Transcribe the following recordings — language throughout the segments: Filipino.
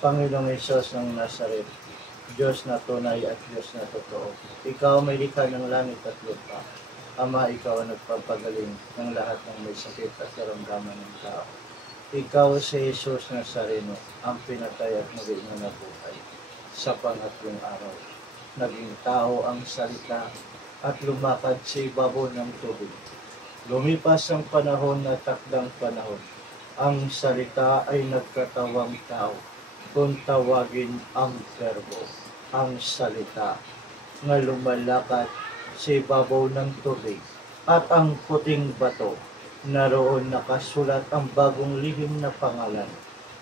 Panginoong Hesus ng Nazaret, Diyos na tunay at Diyos na totoo. Ikaw may likha ng langit at lupa. Ama, ikaw ang nagpapagaling ng lahat ng may sakit at karamdaman ng tao. Ikaw si Jesus Nazareno, ang pinatay at muli na nabuhay. Sa pangatlong araw, naging tao ang salita at lumakad sa ibabaw ng tubig. Lumipas ang panahon na takdang panahon. Ang salita ay nagkatawang tao. Kung tawagin ang verbo, ang salita, nga lumalakad sa ibabaw ng tubig at ang puting bato, naroon nakasulat ang bagong lihim na pangalan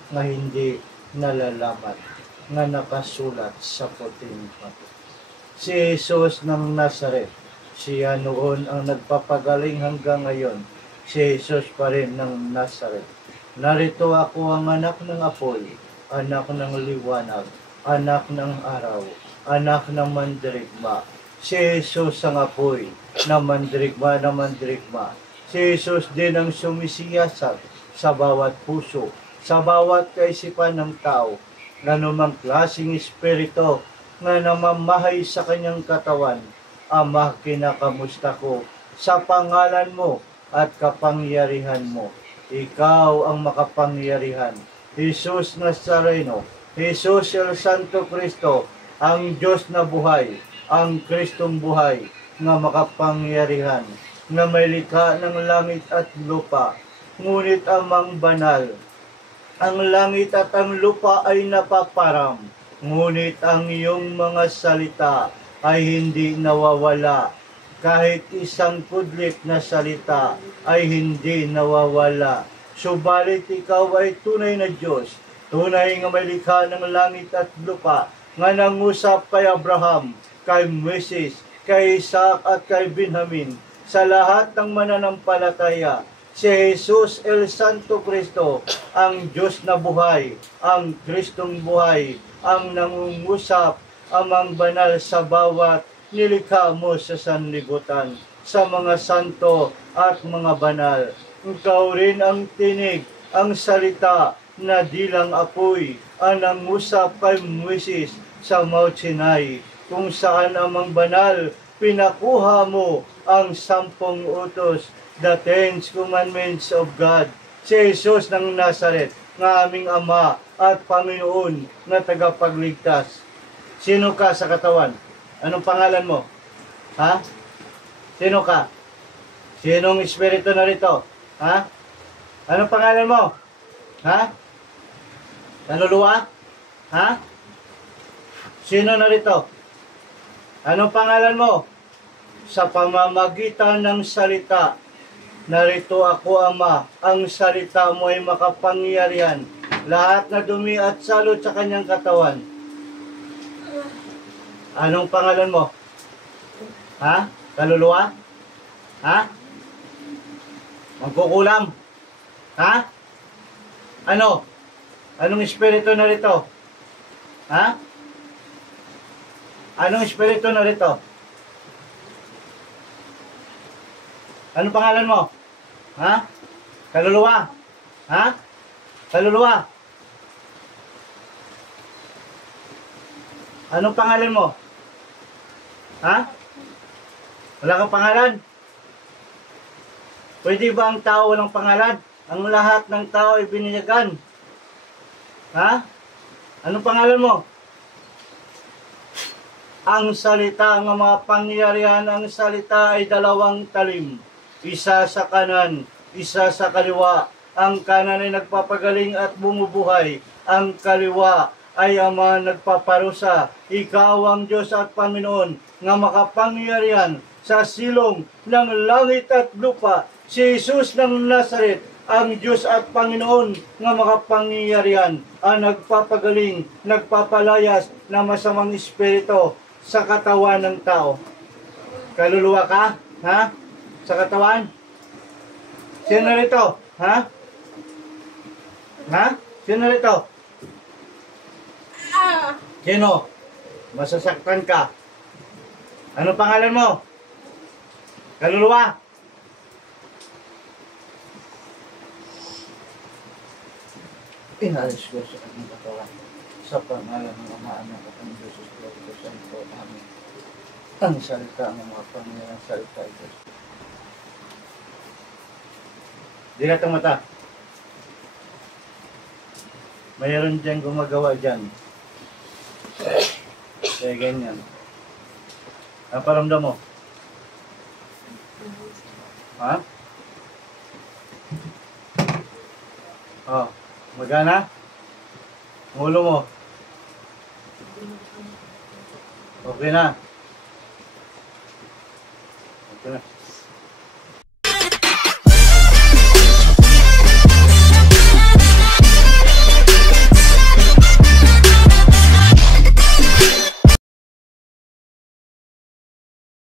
nga hindi nalalaman nga nakasulat sa puting bato. Si Jesus ng Nazaret, siya noon ang nagpapagaling hanggang ngayon. Si Jesus pa rin ng Nazaret. Narito ako ang anak ng apoy, anak ng liwanag, anak ng araw, anak ng mandirigma. Si Jesus ang apoy na mandirigma na mandirigma. Si Jesus din ang sumisiyasat sa bawat puso, sa bawat kaisipan ng tao, na anumang klaseng espiritu na namamahay sa kanyang katawan. Ama, kinakamusta ko sa pangalan mo at kapangyarihan mo. Ikaw ang makapangyarihan. Jesus Nazareno, Jesus el Santo Cristo, ang Diyos na buhay, ang Kristong buhay, na makapangyarihan, na may likha ng langit at lupa. Ngunit amang banal, ang langit at ang lupa ay napaparam, ngunit ang iyong mga salita ay hindi nawawala. Kahit isang kudlit na salita ay hindi nawawala. Subalit ikaw ay tunay na Diyos, tunay nga may likha ng langit at lupa, nga nangusap kay Abraham, kay Moises, kay Isaac at kay Benjamin, sa lahat ng mananampalataya. Si Jesus el Santo Cristo, ang Diyos na buhay, ang Kristong buhay, ang nangungusap, amang banal sa bawat nilikha mo sa sanlibutan, sa mga santo at mga banal. Ikaw rin ang tinig, ang salita na dilang apoy, ang nangusap kay Moises sa Mount Sinai, kung saan amang banal pinakuha mo ang 10 utos, the 10 commandments of God. Si Jesus ng Nazaret, nga aming Ama at Panginoon na tagapagligtas. Sino ka sa katawan? Anong pangalan mo? Ha? Sino ka? Sinong espiritu na rito? Ha? Anong pangalan mo? Ha? Kaluluwa? Ha? Sino na rito? Anong pangalan mo? Sa pamamagitan ng salita, narito ako, Ama, ang salita mo ay makapangyarihan. Lahat na dumi at salot sa kanyang katawan. Anong pangalan mo? Ha? Kaluluwa? Ha? Magkukulam? Ha? Ano? Anong espiritu na rito? Ha? Anong espiritu na rito? Anong pangalan mo? Ha? Kaluluwa? Ha? Kaluluwa? Anong pangalan mo? Ha? Wala kang pangalan? Pwede ba ang tao walang pangalan? Ang lahat ng tao ay binyagan. Ha? Anong pangalan mo? Ang salita ng mga pangyarihan, ang salita ay 2 talim. Isa sa kanan, isa sa kaliwa. Ang kanan ay nagpapagaling at bumubuhay. Ang kaliwa ay Ama nagpaparusa. Ikaw ang Diyos at Panginoon nga makapangyarihan sa silong ng langit at lupa. Si Jesus ng Nazaret, ang Diyos at Panginoon nga makapangyarihan, ang nagpapagaling, nagpapalayas ng masamang espiritu sa katawan ng tao. Kaluluwa ka? Ha? Sa katawan? Sino rito? Ha? Ha? Sino rito? Sino? Masasaktan ka. Ano pangalan mo? Kaluluwa? Inalis ko sa aking katawan. Sa pangalan ng Ama, Anak at ng Diyos Espiritu Santo. Amen. Ang salita ng mga Panginoon, salita ito. Dilat ang mata. Mayroon dyan gumagawa dyan. Kaya ganyan. Ang paramdam mo? Ha? Oh, magana? Ang ulo mo? Okay na? Okay na.